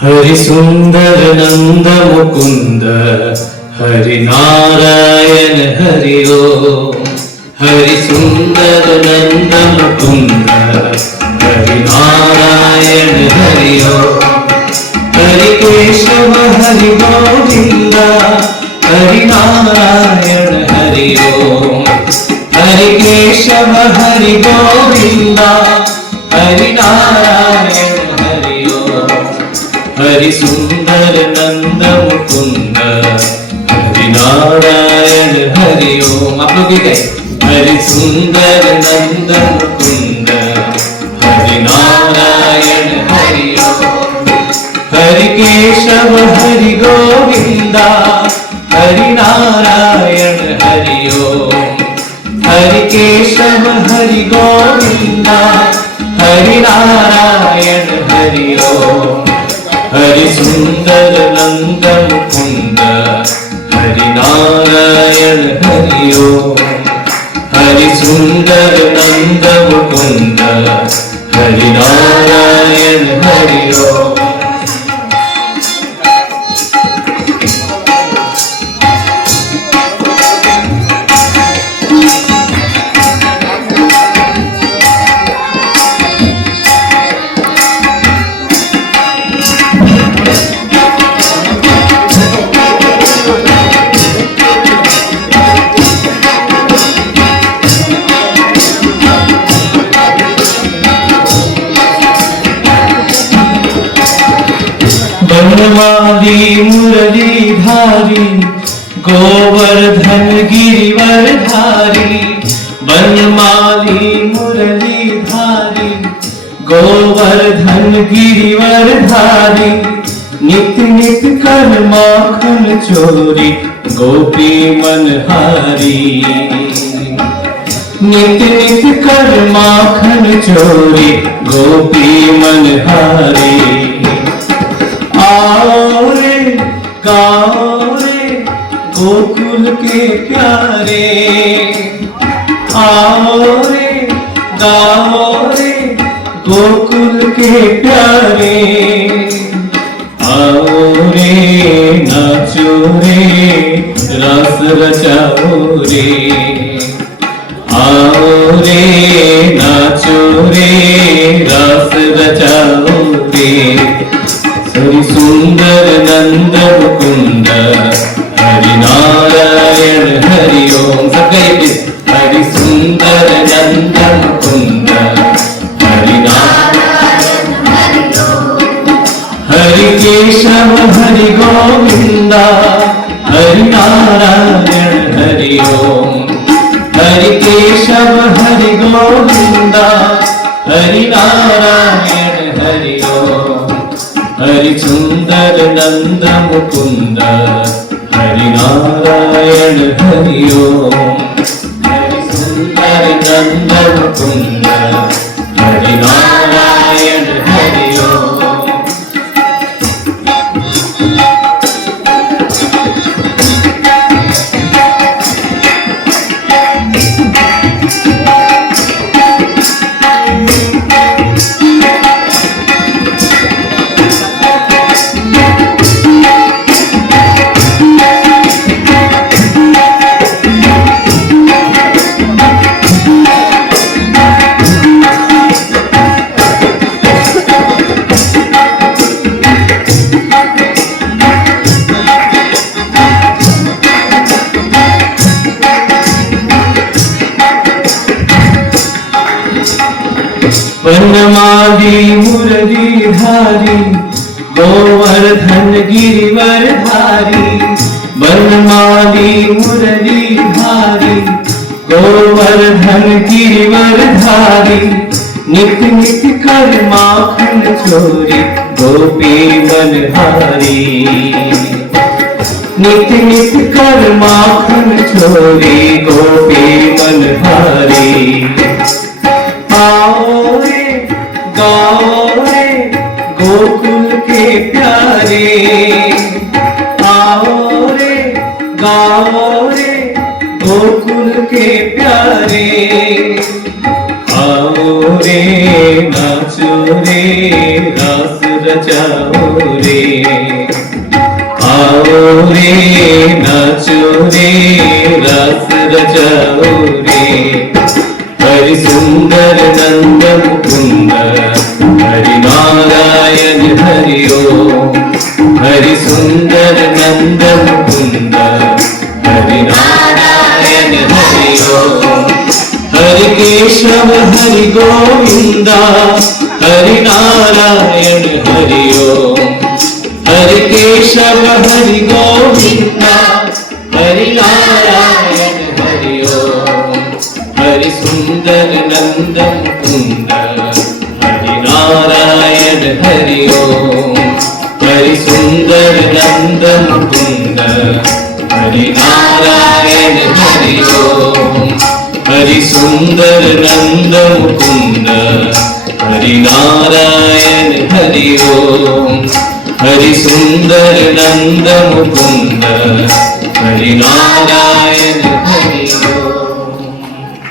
हरि सुंदर नंद मुकुंद हरि नारायण हरि ओम। हरि सुंदर नंद मुकुंद हरि नारायण हरि ओम। हरि केशव हरि गोविंद हरि नारायण हरि ओम। हरि केशव हरि गोविंद हरि नारायण हरि ओम। हरि सुंदर नंद मुकुंद हरि नारायण हरि ओम। आप लोग गए हरि सुंदर नंद मुकुंद हरि नारायण हरि ओम। हरि केशव हरि गोविंद हरि नारायण हरि ओम। हरि केशव हरि गोविंद हरि नारायण हरि ओम। हरि सुंदर नंद मुकुंद हरि नारायण हरि ओम। हरि सुंदर नंद मुकुंद हरि नारायण हरि ओम। बनमाली मुरलीधारी गोवर्धन गिरिवरधारी। बनमाली मुरलीधारी गोवर्धन गिरिवरधारी। नित नित कर माखन चोरी गोपी मनहारी। नित नित कर माखन चोरी गोपी मनहारी। आओ रे गाओ रे गोकुल के प्यारे। आओ रे गाओ रे गोकुल के प्यारे। आओ रे नाचो रे रस रचाओ रे। आओ रे नाचो रे रस रचाओ रे। हरि सुंदर नंद मुकुंद हरि नारायण हरि ओम। सब गए हरि सुंदर नंद मुकुंद हरि नारायण हरि ओम। हरि केशव हरि गोविंद हरि नारायण हरि ओम। हरि केशव हरि गोविंद हरि नारायण हरि ओम। हरि सुंदर नंद मुकुंद हरि नारायण हरि ओम। हरि सुंदर नंद मुकुंद हरि नारायण हरि ओम। बनमाली मुरलीधारी गोवर्धन गिरिवरधारी। बनमाली मुरलीधारी गोवर्धन गिरिवरधारी। नित नित कर माखन चोरी गोपी मनहारी। नित नित कर माखन चोरी गोपी मनहारी। आओ रे गाओ रे गोकुल के प्यारे। आओ रे गाओ रे गोकुल के प्यारे। आओ रे नाचो रे रास रचाओ रे, आओ रे नाचो रे रास रचाओ रे। हरि सुंदर नंद मुकुंद हरि नारायण हरि ओम, हरि सुंदर नंद मुकुंद हरि नारायण हरि ओम। हरि केशव हरि गोविंदा हरि नारायण हरि ओम, हरि केशव हरि गोविंदा हरि नारायण हरि ओम। हरि सुंदर नंद मुकुंद हरि नारायण हरि ओम, हरि सुंदर नंद मुकुंद हरि नारायण हरि ओम। हरि सुंदर नंद मुकुंद हरि नारायण हरि ओम, हरि सुंदर नंद मुकुंद हरि नारायण